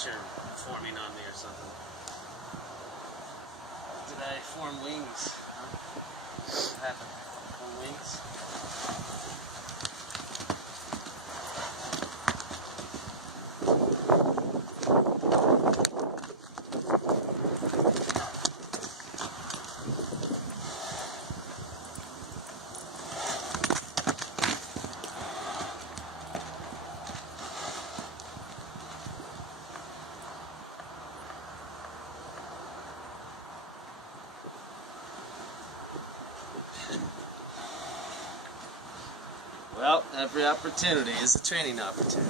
temperature forming on me or something. Did I form wings? Huh? What happened? Form wings? Well, every opportunity is a training opportunity.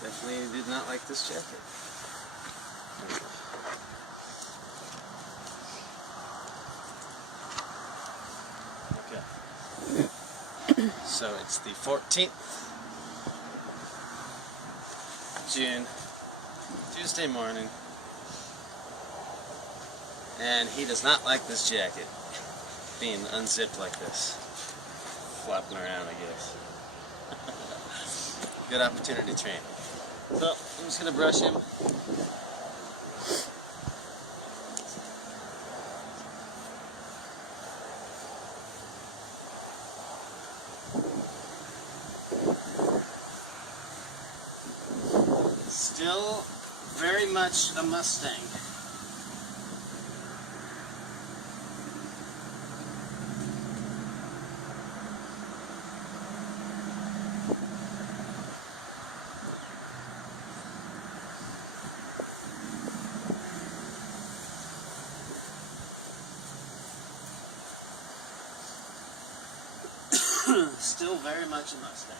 Definitely did not like this jacket. Okay. So it's the 14th June, Tuesday morning, and he does not like this jacket being unzipped like this, flopping around, I guess. Good opportunity to train. So, I'm just going to brush him. Still very much a Mustang. Still very much a Mustang.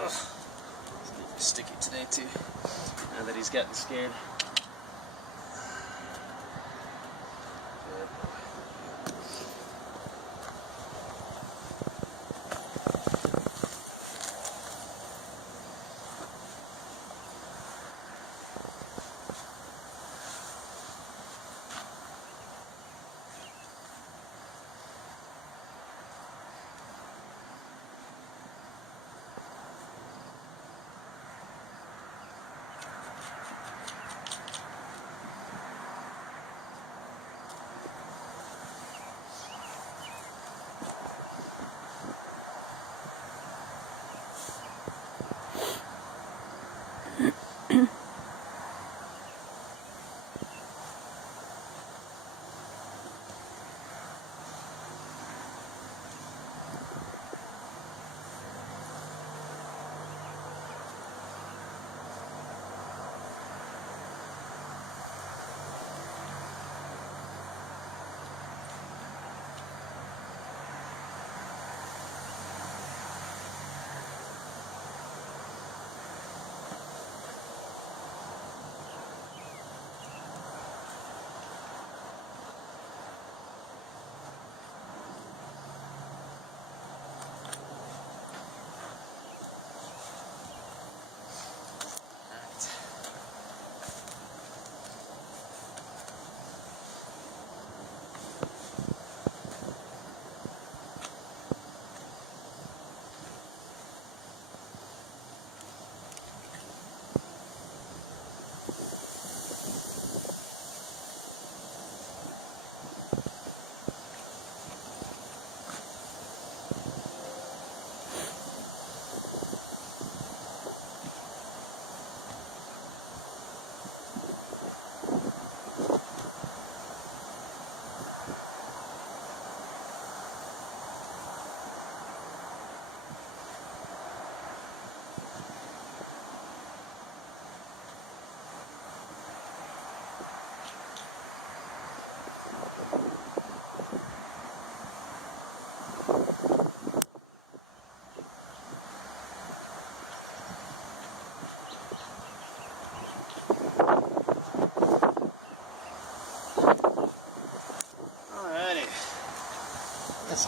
Ugh. It's gonna be sticky today too, now that he's gotten scared. Good boy.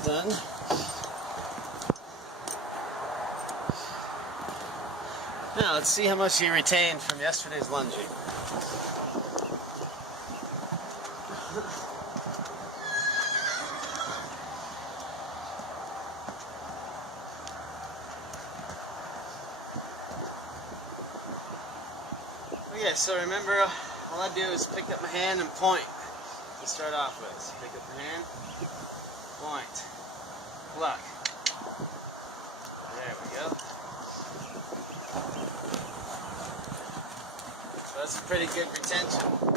done. Now let's see how much he retained from yesterday's lunging. Okay, so remember, all I do is pick up my hand and point to start off with. So pick up your hand, point, pluck. There we go. So that's a pretty good retention.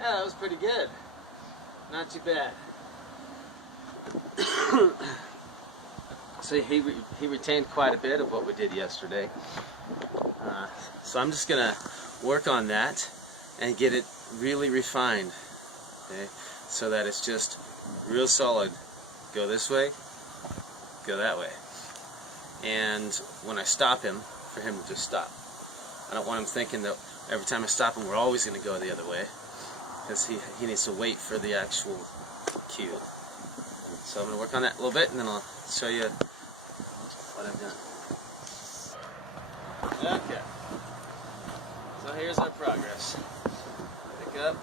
Yeah, that was pretty good. Not too bad. So he retained quite a bit of what we did yesterday. So I'm just going to work on that and get it really refined. Okay? So that it's just real solid. Go this way, go that way. And when I stop him, for him to just stop. I don't want him thinking that every time I stop him we're always going to go the other way. Because he needs to wait for the actual cue. So I'm going to work on that a little bit and then I'll show you what I've done. Okay. So here's our progress. Pick up.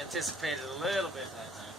Anticipated a little bit that time.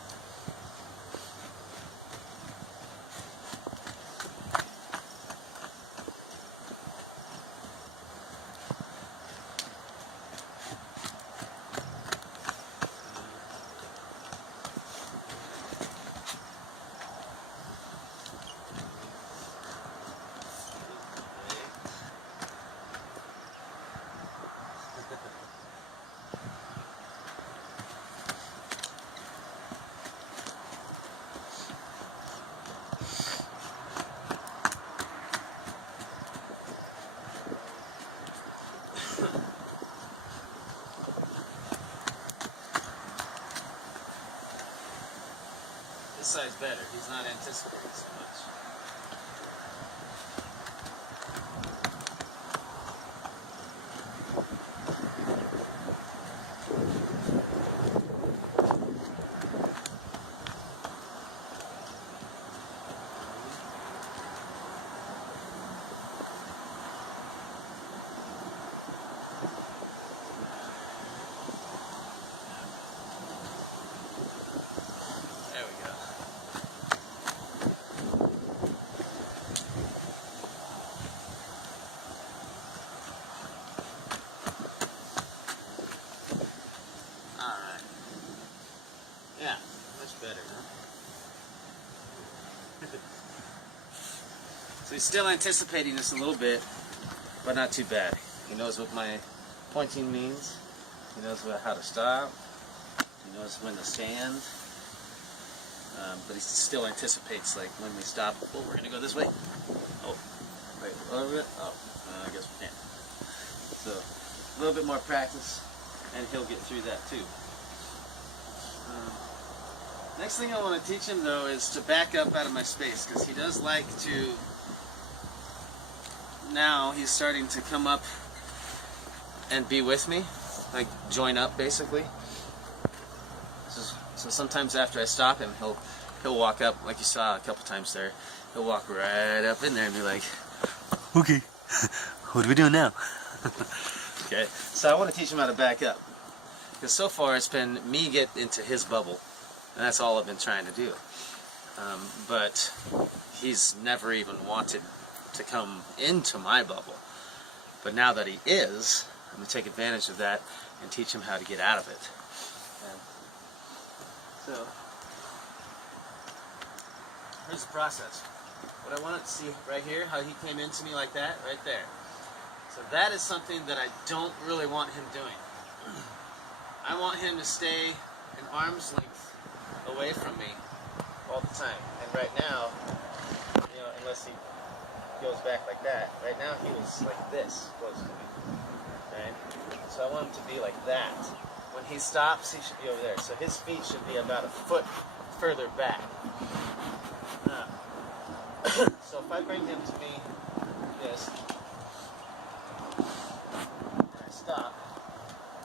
This side's better. He's not anticipating so much. Yeah, much better, huh? So he's still anticipating this a little bit, but not too bad. He knows what my pointing means. He knows how to stop. He knows when to stand. But he still anticipates, like, when we stop. Oh, we're gonna go this way. Oh, wait, over it. Oh, I guess we can't. So a little bit more practice, and he'll get through that too. Next thing I want to teach him, though, is to back up out of my space, because he does like to. Now he's starting to come up and be with me, like join up, basically. So sometimes after I stop him, he'll walk up, like you saw a couple times there. He'll walk right up in there and be like, "Okay, what are we doing now?" Okay, so I want to teach him how to back up, because so far it's been me get into his bubble, and that's all I've been trying to do. But he's never even wanted to come into my bubble. But now that he is, I'm going to take advantage of that and teach him how to get out of it. So, here's the process. What I want to see right here, how he came into me like that, right there. So that is something that I don't really want him doing. I want him to stay an arm's length away from me all the time. And right now, you know, unless he goes back like that, right now he was like this, close to me. Right? So I want him to be like that. When he stops, he should be over there. So his feet should be about a foot further back. So if I bring him to me this, and I stop,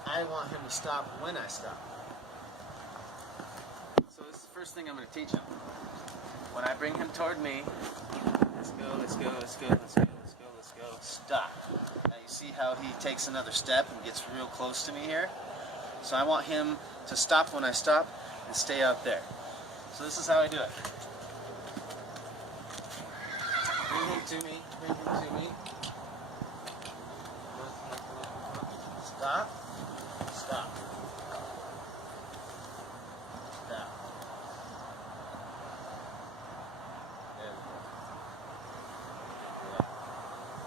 I want him to stop when I stop. So this is the first thing I'm going to teach him. When I bring him toward me, let's go, let's go, let's go, let's go, let's go, let's go, stop. Now you see how he takes another step and gets real close to me here? So I want him to stop when I stop and stay out there. So this is how I do it. Bring him to me, bring him to me. Stop, stop, stop. There we go. Yeah.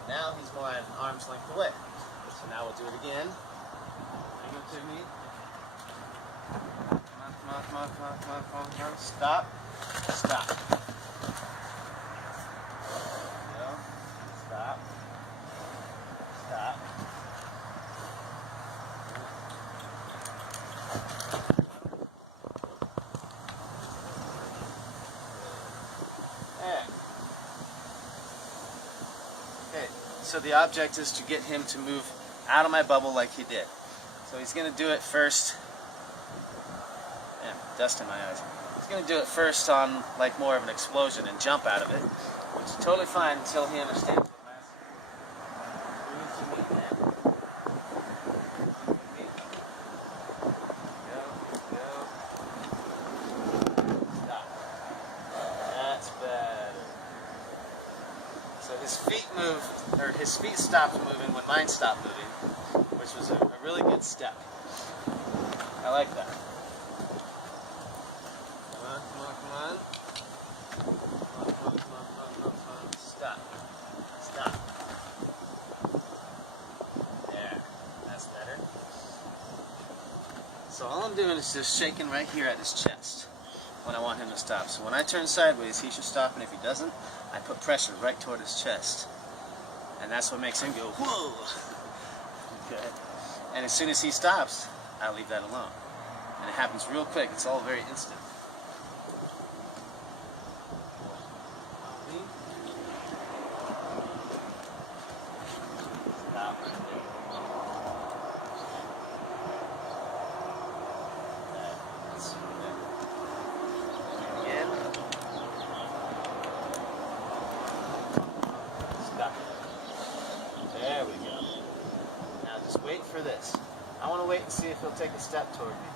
Now he's more at an arm's length away. So now we'll do it again. Bring him to me. Come on. Stop. Stop. There we go. Stop. Stop. There. Okay, so the object is to get him to move out of my bubble like he did. So he's going to do it first. Dust in my eyes. He's going to do it first on like more of an explosion and jump out of it, which is totally fine until he understands what I'm asking. Bring him to me now. Go. Stop. That's better. So his feet moved, or his feet stopped moving when mine stopped moving, which was a really good step. I like that. Come on. Stop. Stop. There. That's better. So all I'm doing is just shaking right here at his chest when I want him to stop. So when I turn sideways, he should stop, and if he doesn't, I put pressure right toward his chest. And that's what makes him go, whoa! Okay. And as soon as he stops, I leave that alone. And it happens real quick. It's all very instant. There we go. Now just wait for this. I want to wait and see if he'll take a step toward me.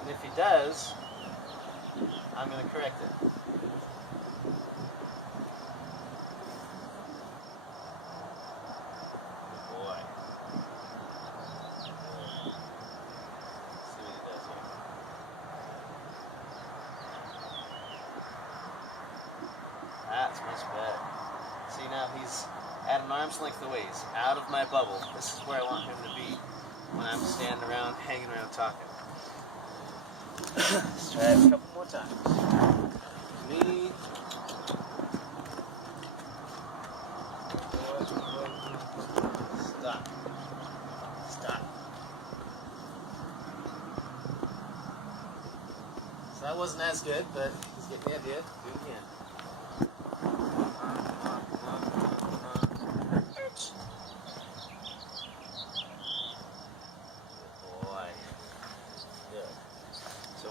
And if he does, I'm going to correct it. Good boy. See what he does here. an arm's length away. He's out of my bubble. This is where I want him to be when I'm standing around, hanging around, talking. Let's try it a couple more times. Me. Stop. Stop. So that wasn't as good, but he's getting the idea. Do it again.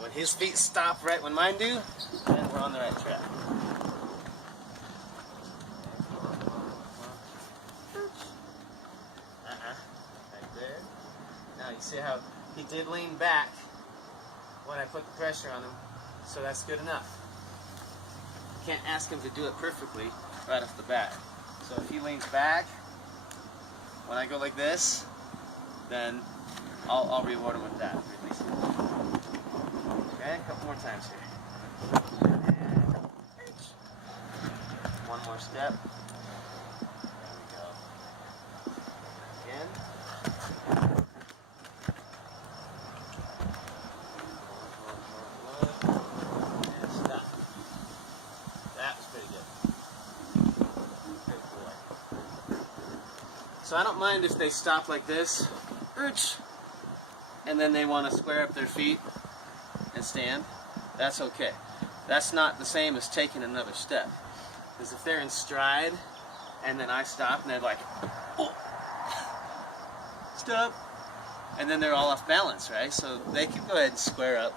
When his feet stop right when mine do, then we're on the right track. Right there. Now you see how he did lean back when I put the pressure on him, so that's good enough. You can't ask him to do it perfectly right off the bat. So if he leans back, when I go like this, then I'll reward him with that. Release him. Okay, a couple more times here. And one more step. There we go. Again. And stop. That was pretty good. Good boy. So I don't mind if they stop like this, and then they want to square up their feet and stand. That's okay. That's not the same as taking another step. Because if they're in stride and then I stop and they're like, oh, stop, and then they're all off balance, right? So they can go ahead and square up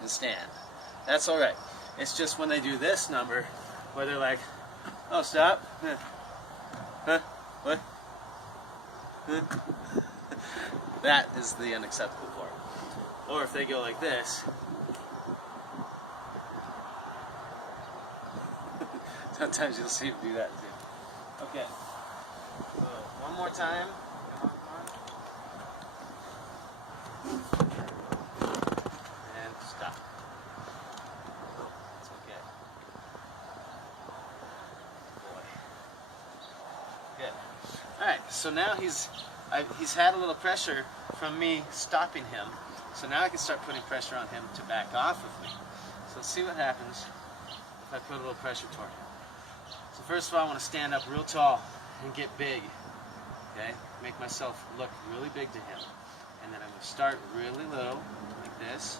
and stand. That's all right. It's just when they do this number where they're like, oh, stop, huh, what, that is the unacceptable part. Or if they go like this, sometimes you'll see them do that too. Okay, so one more time. Come on. And stop. It's okay. Boy. Good. Alright, so now he's had a little pressure from me stopping him. So now I can start putting pressure on him to back off of me. So let's see what happens if I put a little pressure toward him. So first of all, I want to stand up real tall and get big. Okay? Make myself look really big to him. And then I'm going to start really little, like this.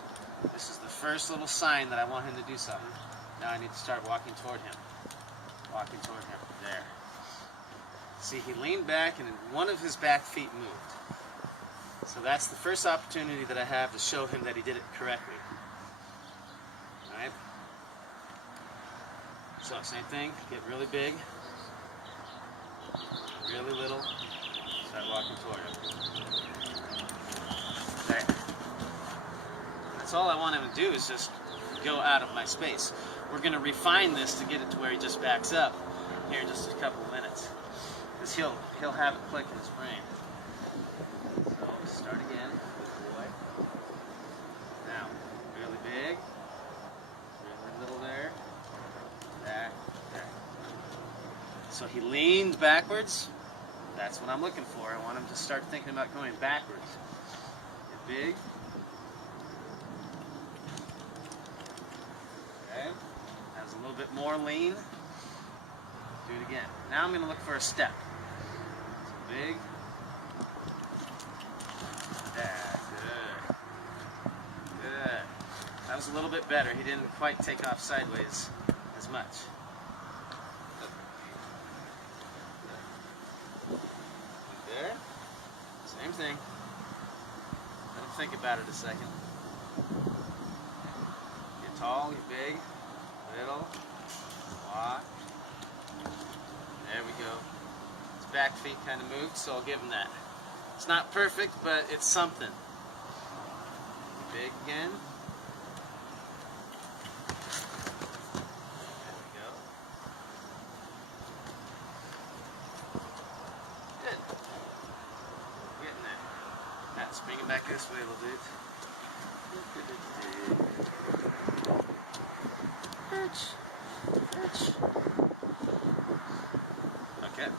This is the first little sign that I want him to do something. Now I need to start walking toward him. Walking toward him. There. See, he leaned back and one of his back feet moved. So that's the first opportunity that I have to show him that he did it correctly. Alright? So same thing, get really big, really little, start walking toward him. There. That's all I want him to do is just go out of my space. We're going to refine this to get it to where he just backs up here in just a couple of minutes. Because he'll have it click in his brain. So start again, boy. Now, really big, really little there, there, there. So he leaned backwards. That's what I'm looking for. I want him to start thinking about going backwards. Get big. Okay. Has a little bit more lean. Do it again. Now I'm going to look for a step. So big. Yeah, good. Good. That was a little bit better. He didn't quite take off sideways as much. There. Same thing. Let him think about it a second. Get tall, get big, little, walk. There we go. His back feet kind of moved, so I'll give him that. It's not perfect, but it's something. Big again. There we go. Good. Getting there. Let's bring it back this way a little bit. Perch. Perch. Okay.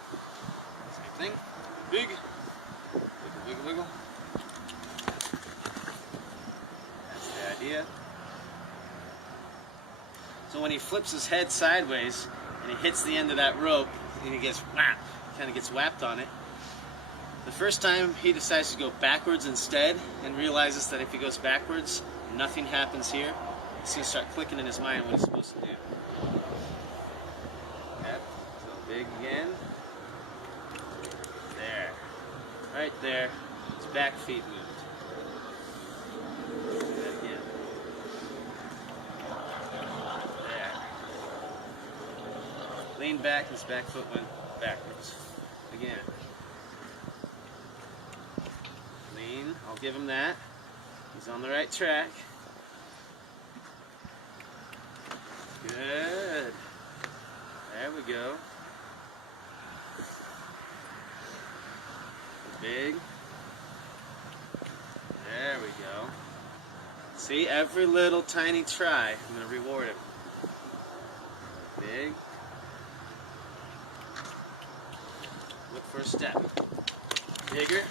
idea? So when he flips his head sideways and he hits the end of that rope and he gets kind of gets whapped on it, the first time he decides to go backwards instead and realizes that if he goes backwards, nothing happens here. He's going to start clicking in his mind what he's supposed to do. Yep. So big again. There. Right there. His back feet moved. Do that again. There. Lean back, his back foot went backwards. Again. Lean. I'll give him that. He's on the right track. Good. There we go. Big. There we go. See, every little tiny try, I'm going to reward him. Big. Look for a step. Bigger.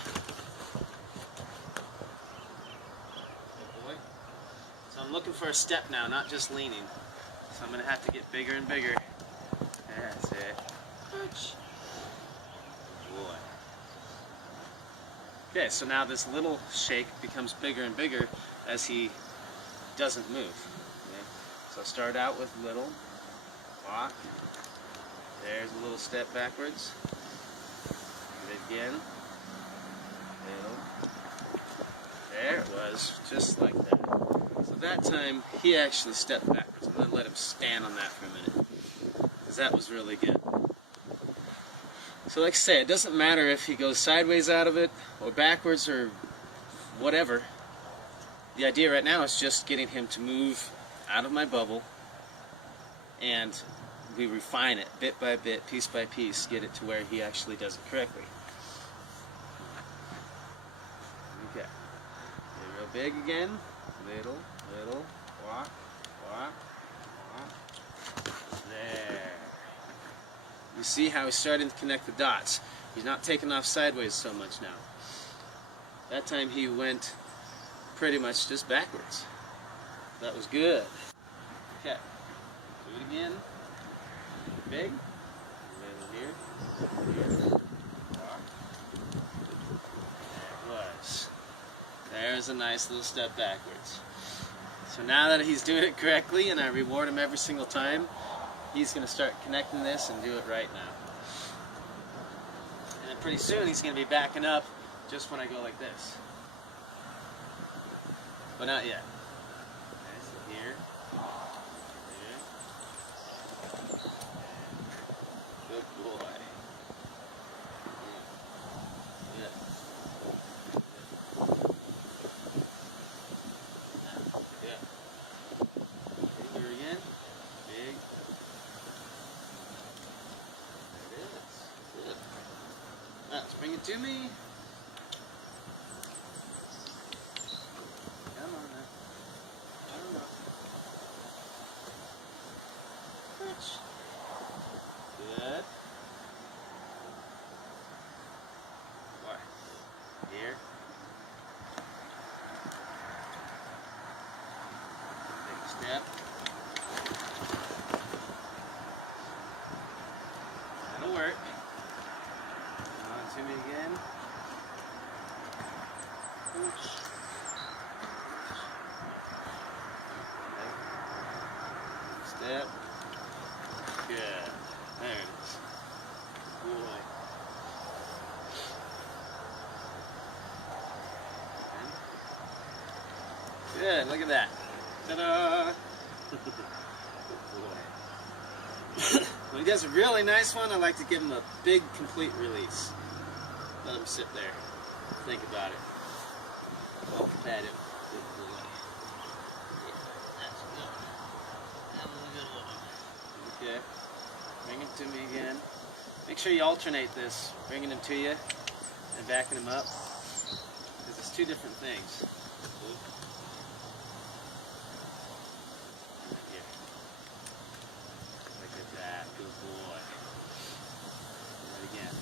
Good boy. So I'm looking for a step now, not just leaning. So I'm going to have to get bigger and bigger. That's it. Ouch. Boy. Okay, so now this little shake becomes bigger and bigger as he doesn't move. Okay? So start out with little, walk. There's a little step backwards. Do it again. Little. There it was, just like that. So that time he actually stepped backwards. I'm going to let him stand on that for a minute, because that was really good. So like I say, it doesn't matter if he goes sideways out of it, or backwards, or whatever. The idea right now is just getting him to move out of my bubble, and we refine it bit by bit, piece by piece, get it to where he actually does it correctly. Okay. Get real big again. Little, little, walk, walk, walk. There. You see how he's starting to connect the dots. He's not taking off sideways so much now. That time he went pretty much just backwards. That was good. Okay. Do it again. Big. Little here. Here. Walk. There it was. There's a nice little step backwards. So now that he's doing it correctly and I reward him every single time, he's going to start connecting this and do it right now. And then pretty soon he's going to be backing up just when I go like this. But not yet. Okay, so here. Here. Good boy. Good. Bigger again. Big. There it is. Good. Now let's bring it to me. Come on now. I don't know. Touch. Good. What? Here. Big step. That'll work. Come on to me again. Oops. Step. Good. There it is. Boy. Good. Look at that. Ta-da! Good boy. When he does a really nice one, I like to give him a big, complete release. Let him sit there. Think about it. Oh, pat him. Good boy. Yeah, that's good. That was a good one. Okay. Bring him to me again. Make sure you alternate this, bringing him to you and backing him up, because it's two different things. Here. Look at that. Good boy. Do it again.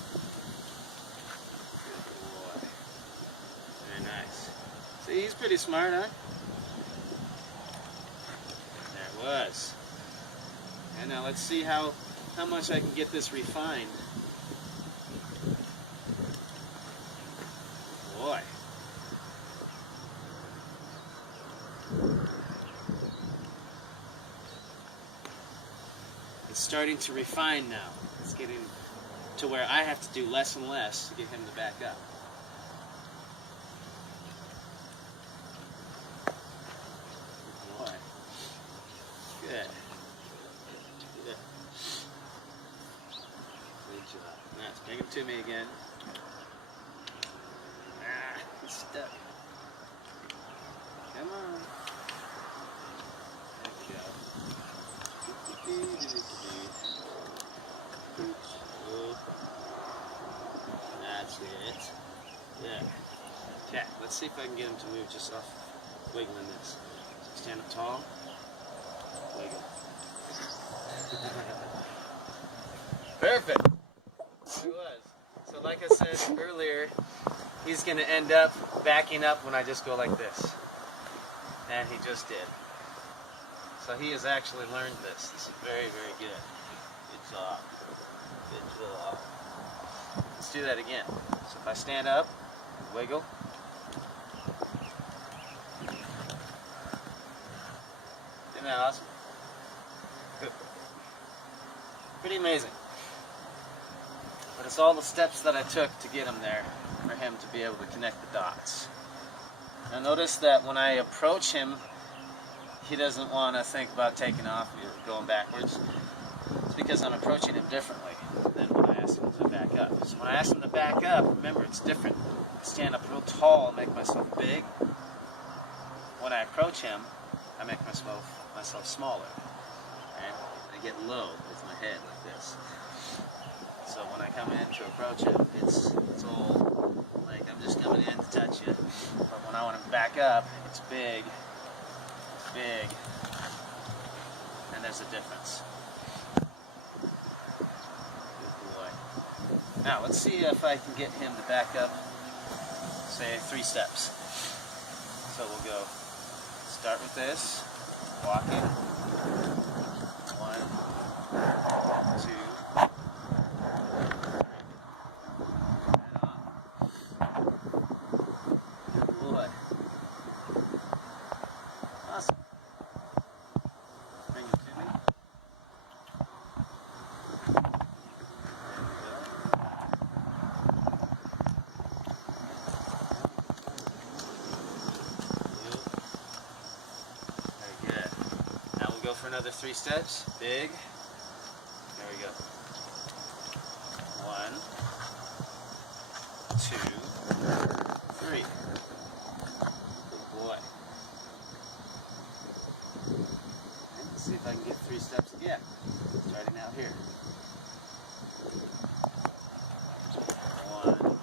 Good boy. Very nice. See, he's pretty smart, huh? Now let's see how much I can get this refined. Boy. It's starting to refine now. It's getting to where I have to do less and less to get him to back up. Boy. Good. Good. Good job. Now let's bring him to me again. Ah, he's stuck. Come on. There we go. That's it. Yeah. Okay, let's see if I can get him to move just off wiggling this. So stand up tall. Wiggle. Perfect. There he was. So like I said earlier, he's going to end up backing up when I just go like this. And he just did. So he has actually learned this. This is very, very good. Good job. Good job. Let's do that again. So if I stand up, wiggle. Isn't that awesome? Good. Pretty amazing. But it's all the steps that I took to get him there for him to be able to connect the dots. Now notice that when I approach him, he doesn't want to think about taking off, going backwards. It's because I'm approaching him differently than when I ask him to back up. So when I ask him to back up, remember it's different. I stand up real tall and make myself big. When I approach him, I make myself smaller. Okay? I get low with my head like this. So when I come in to approach him, it's all like I'm just coming in to touch you. But when I want him to back up, it's big, and there's a difference. Good boy. Now let's see if I can get him to back up, say 3 steps. So we'll go, start with this, walking, 1, 2, for another 3 steps. Big. There we go. 1, 2, 3. Good boy. Okay, let's see if I can get 3 steps. Yeah. Starting out here. 1,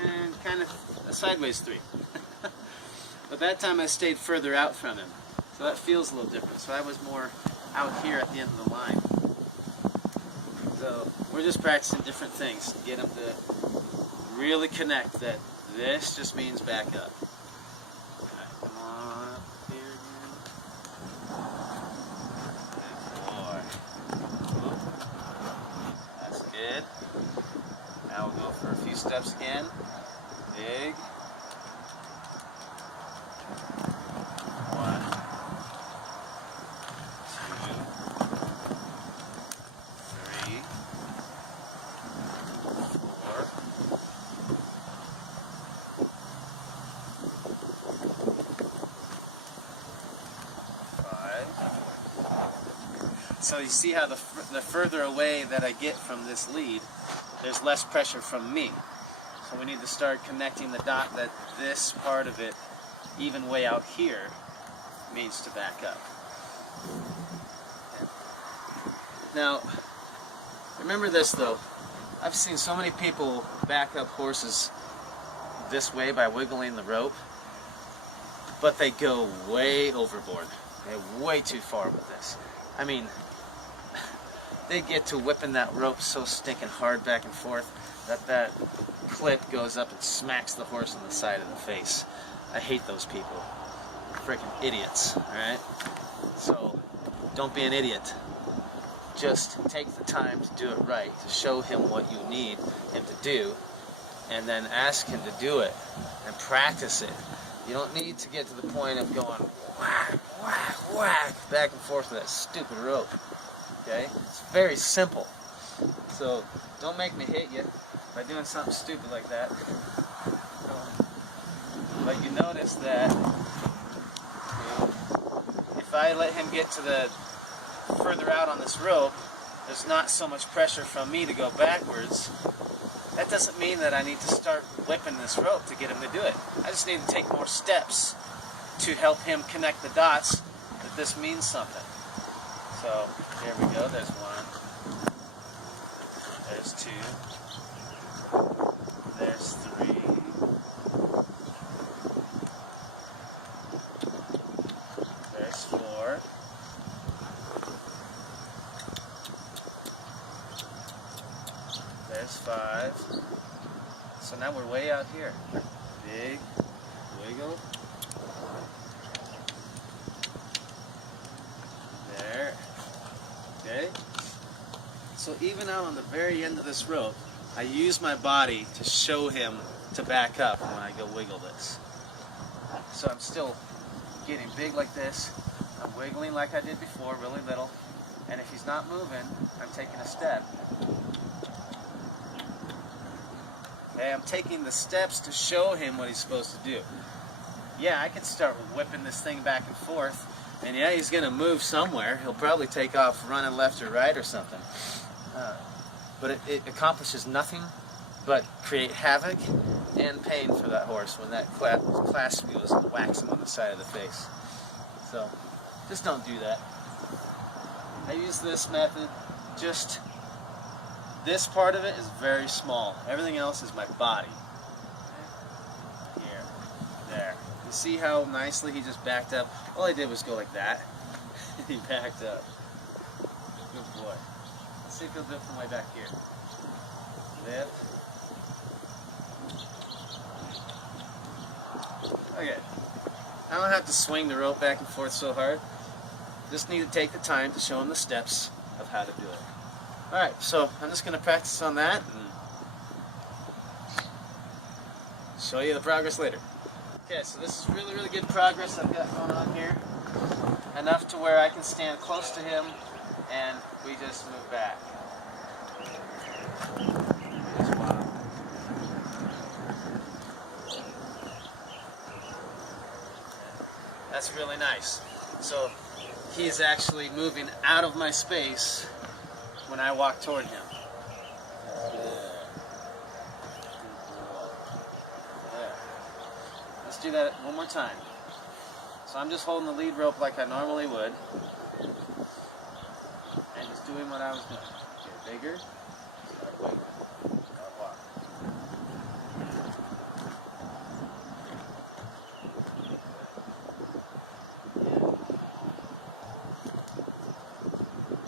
2, and kind of a sideways 3. But that time I stayed further out from him, so that feels a little different. So I was more out here at the end of the line. So we're just practicing different things to get him to really connect that this just means back up. Right, come on up here again. Good boy. That's good. Now we'll go for a few steps again. Big. 1, 2, 3, 4, 5. So you see how the further away that I get from this lead, there's less pressure from me. So we need to start connecting the dot that this part of it, even way out here, means to back up. Okay. Now, remember this though, I've seen so many people back up horses this way by wiggling the rope, but they go way overboard. They're way too far with this. I mean, they get to whipping that rope so stinking hard back and forth that clip goes up and smacks the horse on the side of the face. I hate those people. freaking idiots, alright? So, don't be an idiot. Just take the time to do it right, to show him what you need him to do, and then ask him to do it, and practice it. You don't need to get to the point of going whack, whack, whack, back and forth with that stupid rope, okay? It's very simple. So, don't make me hit you by doing something stupid like that. But you notice that, if I let him get to the further out on this rope, there's not so much pressure from me to go backwards. That doesn't mean that I need to start whipping this rope to get him to do it. I just need to take more steps to help him connect the dots that this means something. So, here we go. There's one. There's two. There's three. There's four. There's five. So now we're way out here. Big wiggle. There. Okay. So even out on the very end of this rope, I use my body to show him to back up when I go wiggle this. So I'm still getting big like this. I'm wiggling like I did before, really little. And if he's not moving, I'm taking a step. Okay, I'm taking the steps to show him what he's supposed to do. Yeah, I can start whipping this thing back and forth, and yeah, he's going to move somewhere. He'll probably take off running left or right or something. But it accomplishes nothing but create havoc and pain for that horse when that clasp goes and whacks him on the side of the face. So, just don't do that. I use this method just... This part of it is very small. Everything else is my body. Here. There. You see how nicely he just backed up? All I did was go like that. He backed up. Good boy. Let's see if he'll do it from way back here. Lift. Okay. I don't have to swing the rope back and forth so hard. Just need to take the time to show him the steps of how to do it. Alright, so I'm just going to practice on that and show you the progress later. Okay, so this is really, really good progress I've got going on here. Enough to where I can stand close to him and we just move back. Wow. That's really nice. So he is actually moving out of my space when I walk toward him. There. Let's do that one more time. So I'm just holding the lead rope like I normally would. And just doing what I was doing. Get bigger. Start wiggling. Start walking.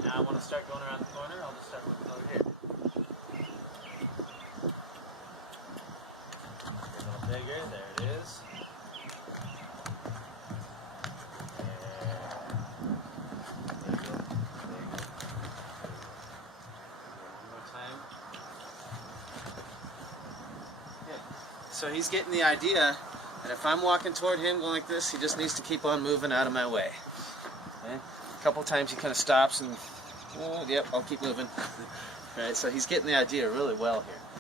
Now I want to start going around the corner, I'll just start looking over here. Get a little bigger, there it is. There you go. One more time. Okay. So he's getting the idea that if I'm walking toward him going like this, he just needs to keep on moving out of my way. Okay? A couple times he kind of stops and, oh, yep, I'll keep moving. Alright, so he's getting the idea really well here.